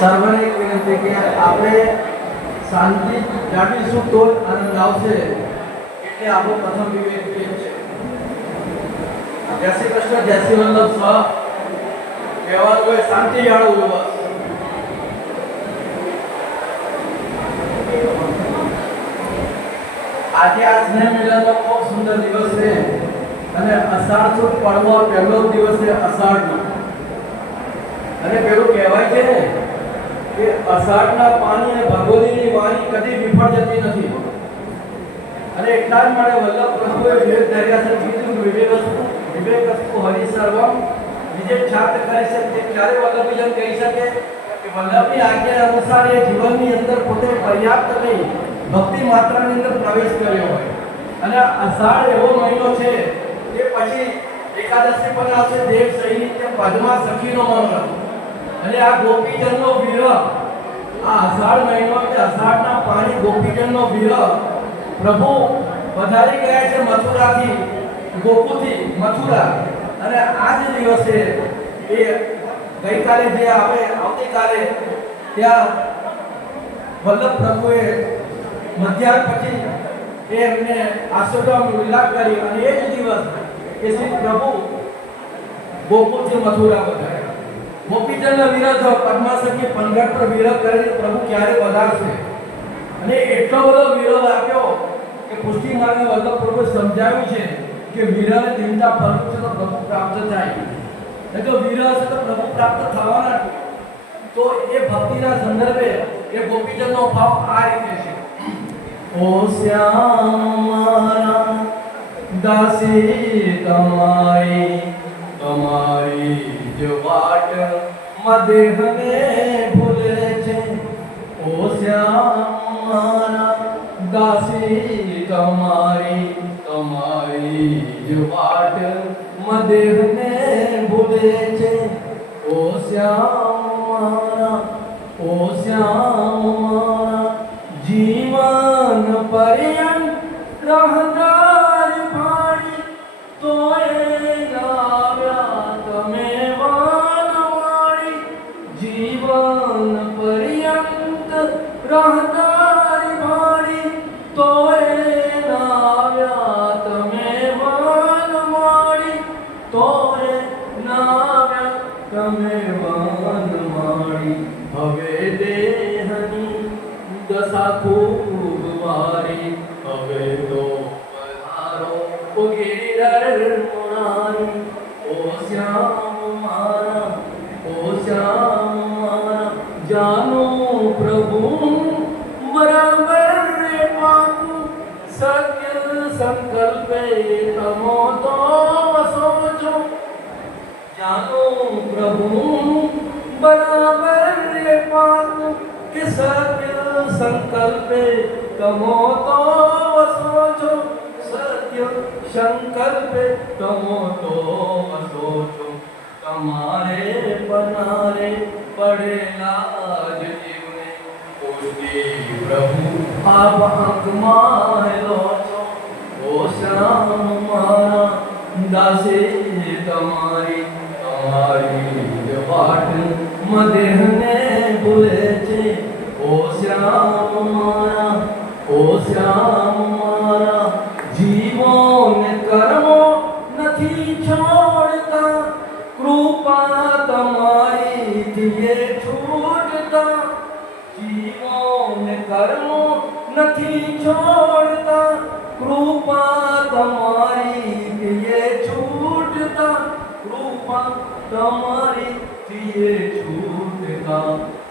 સર્વને એક વિનંતી કે આપણે શાંતિ જાળવીશું તો જ આનંદ આવશે. એટલે આપણો પ્રથમ વિવેક એ છે. જય શ્રી કૃષ્ણ, જય શ્રી વલ્લભ સહ કહેવાનું હોય શાંતિ જાળવવું બસ. આજે આ સ્નેહ મિલનનો ખૂબ સુંદર દિવસ છે અને અષાઢ સુદ પર્વ પહેલો દિવસ છે અષાઢનો. અને પેલું કહેવાય છે ને કે અષાઢના પાણી અને ભગવતીની વાણી કદી વિફળ જતી નથી. અને એટલા જ માટે વલ્લભ પ્રભુએ વિવેક ધર્યા છે. કીધું વિવેકસ્તુ હરિ સર્વમ વિજય છાત્ર કરી શકે. ત્યારે વલ્લભીજન કહી શકે કે વલ્લભની આજ્ઞા અનુસાર એ જીવનની અંદર પોતે પર્યાપ્ત નહીં ભક્તિ માત્રાની અંદર પ્રવેશ કર્યો હોય. અને અષાઢ એવો મહિનો છે કે પછી એકાદશી પણ આવશે. દેવ સૈનિત્ય પદ્મા સખીનો મનોરથ અને આ ગોપીજનનો વિરહ. આ અષાઢ મહિનો કે અષાઢના પાણી ગોપીજનનો વિરહ પ્રભુ વધારી ગયા છે મથુરાથી, ગોકુળથી મથુરા. અને આ જ દિવસે એ ગઈકાલે જે આવતીકાલે ત્યાં વલ્લભ પ્રભુએ મધ્યાહન પછી એમને આશ્રમ વિલાપ કરી અને એ જ દિવસ એ શ્રી પ્રભુ ગોકુળથી મથુરા પધાર્યા. ગોપીજનનો વિરહ પદ્માસખી પનઘટ પર વિરહ કરીને પ્રભુ ક્યારે પધારશે. અને એટલો બધો વિરહ આપ્યો કે પુષ્ટિ માર્ગે વલ્લભ પ્રભુએ સમજાવ્યું છે કે વિરહ દિનતા ફળ છે તો પ્રભુ પ્રાપ્ત થાય. નહીં તો વિરહ છે તો પ્રભુ પ્રાપ્ત થવાના. તો એ ભક્તિના સંદર્ભે એ ગોપીજનનો ભાવ આ રીતે છે. ઓ શ્યામ મારા દાસી તમારી જ વાટ મદેહને ભૂલે છે. ઓ શ્યામ મારા દાસી તમારી જ વાટ મદેહને ભૂલે છે. ઓ શ્યામ મારા જીવન પર્યંત રહનાર પાણી તોય લાવ્યા તમે વાનવાણી. જીવન પર્યંત રહનાર પાણી તોય લાવ્યા તમે વાનવાણી. તોય લાવ્યા તમે વાનવાણી. હવે દેહની દશા ખૂબ વારી. હવે તો પધારો ગિરિધર મુરારી. ઓ શ્યામ મારા જાનો પ્રભુ બરાબર પાકું. સત્ય સંકલ્પે તમો તો વસો છો. જાનો પ્રભુ બરાબર પાકું કે સત્ય સંકલ્પે તમો તો વસો છો. સત્ય સંકલ્પે તમો તો વસો છો. તમારે પનારે પડેલા જ જીવને પુષ્ટિ પ્રભુ આપ આંખમાં લો છો. ઓ શ્યામ મારા દાસી તમારી જ વાટ મદેહને ભૂલે છે. ઓ શ્યામ મારા જીવો ને કર્મો નથી છોડતા. કૃપા તમારી છૂટતા. જીવો ને કર્મો નથી છોડતા. કૃપા તમારી છૂટતા. કૃપા તમારી છૂટતા.